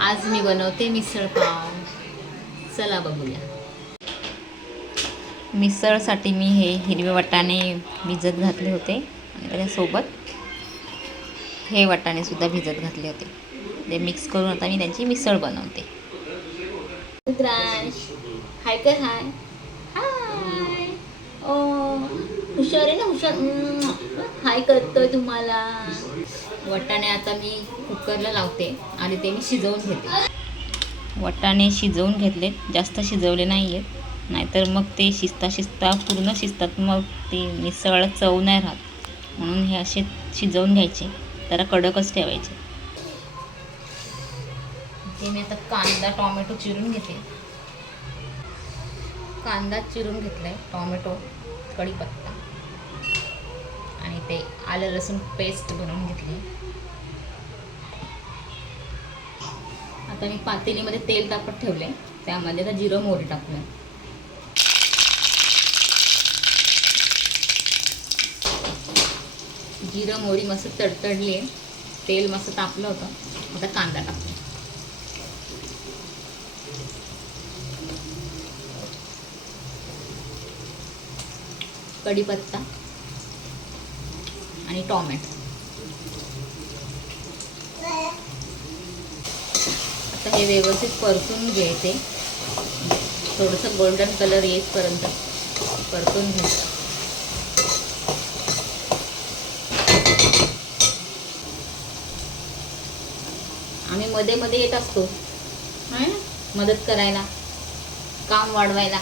आज मी बनवते मिसळ पाव. चला बघूया. मिसळसाठी मी हे हिरवे वाटाणे भिजत घातले होते आणि त्याच्यासोबत हे वाटाणेसुद्धा भिजत घातले होते. ते मिक्स करून आता मी त्यांची मिसळ बनवते. हाय कर हाय हाय. ओ हुशार आहे ना, हुशार. हाय करतोय तुम्हाला. वाटाणे आता मी कुकरला लावते आणि ते मी शिजवून घेते. वाटाणे शिजवून घेतलेत, जास्त शिजवले नाही आहेत, नाहीतर मग ते शिजता पूर्ण शिजतात, मग ते मिसळ चव नाही राहत. म्हणून हे असे शिजवून घ्यायचे, जरा कडकच ठेवायचे. ते मी आता कांदा टोमॅटो चिरून घेते. कांदा चिरून घेतलाय, टोमॅटो, कढीपत्ता आणि ते आलं लसूण पेस्ट बनवून घेतली. आता मी पातेलीमध्ये तेल तापत ठेवले, त्यामध्ये आता जिरं मोहरी टाकूया. जिरं मोहरी मस्त तडतडली आहे, तेल मस्त तापलं होतं. आता कांदा टाकूया. कढीपत्ता आणि टोमॅटो. आता हे व्यवस्थित परतून घ्यायचे, थोडंसं गोल्डन कलर येईपर्यंत परतून घ्यायचं. आम्ही मध्ये मध्ये येत असतो है ना, मदत करायला, काम वाढवायला.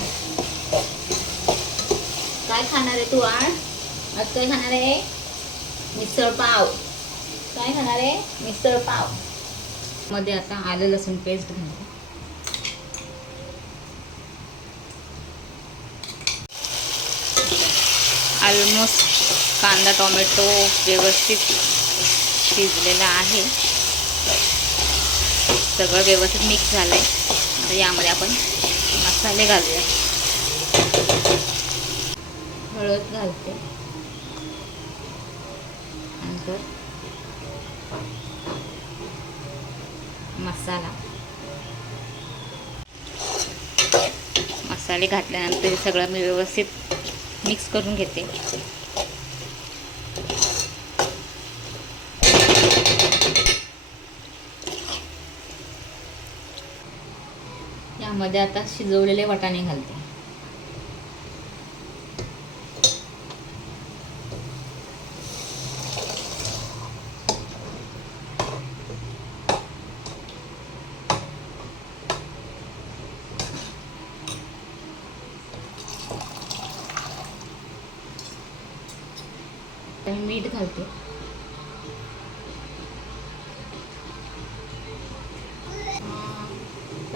काय खाणार आहे तू आज काय खाणार आहे? मिसळ पाव. काय खाणार आहे? मिसळ पाव. मध्ये आता आलं लसूण पेस्ट घालते. ऑलमोस्ट कांदा टोमॅटो व्यवस्थित शिजलेला आहे, सगळं व्यवस्थित मिक्स झालंय. आता यामध्ये आपण मसाले घालूया. हळद घालते, नंतर मसाले घातल्यानंतर हे सगळं मी व्यवस्थित मिक्स करून घेते. यामध्ये आता शिजवलेले वाटाणे घालते. मीठ घालते.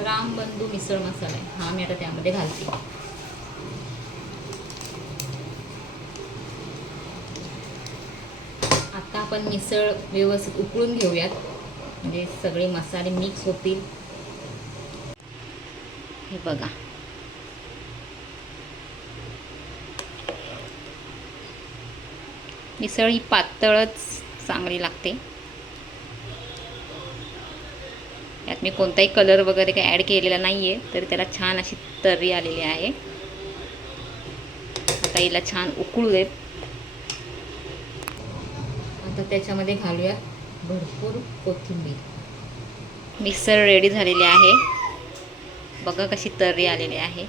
रामबंधू मिसळ मसाला आहे हा, मी आता त्यामध्ये घालते. आता आपण मिसळ व्यवस्थित उकळून घेऊयात, म्हणजे सगळे मसाले मिक्स होतील. हे बघा, मिसळ ही पातळच चांगली लागते. यात मी कोणताही कलर वगैरे काही ॲड केलेला नाही आहे, तरी त्याला छान अशी तर्री आलेली आहे. आता हिला छान उकळू देत. आता त्याच्यामध्ये घालूया भरपूर कोथिंबीर. मिसळ रेडी झालेली आहे, बघा कशी तर्री आलेली आहे.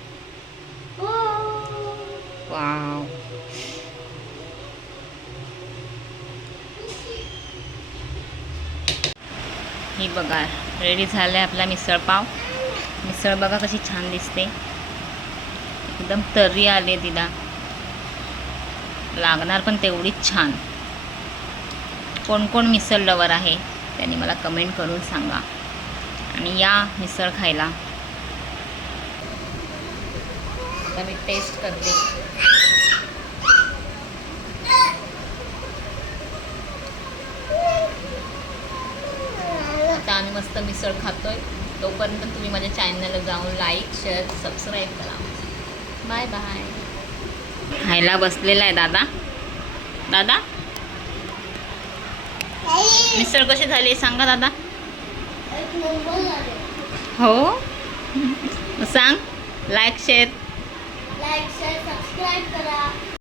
वाव, ही बघा रेडी झालं आहे आपला मिसळ पाव. मिसळ बघा कशी छान दिसते, एकदम तर्री आली तिला, लागणार पण तेवढीच छान. कोण कोण मिसळ लवर आहे त्यांनी मला कमेंट करून सांगा आणि या मिसळ खायला. आता मी टेस्ट करते. आम्ही मस्त मिसळ खातोय. तोपर्यंत तुम्ही माझ्या चॅनलला जाऊन लाईक शेअर सबस्क्राईब करा. Bye bye. खायला बसलेला आहे दादा. दादा मिसळ कशी झाली सांगा दादा. हो सांग. Like share like share subscribe करा.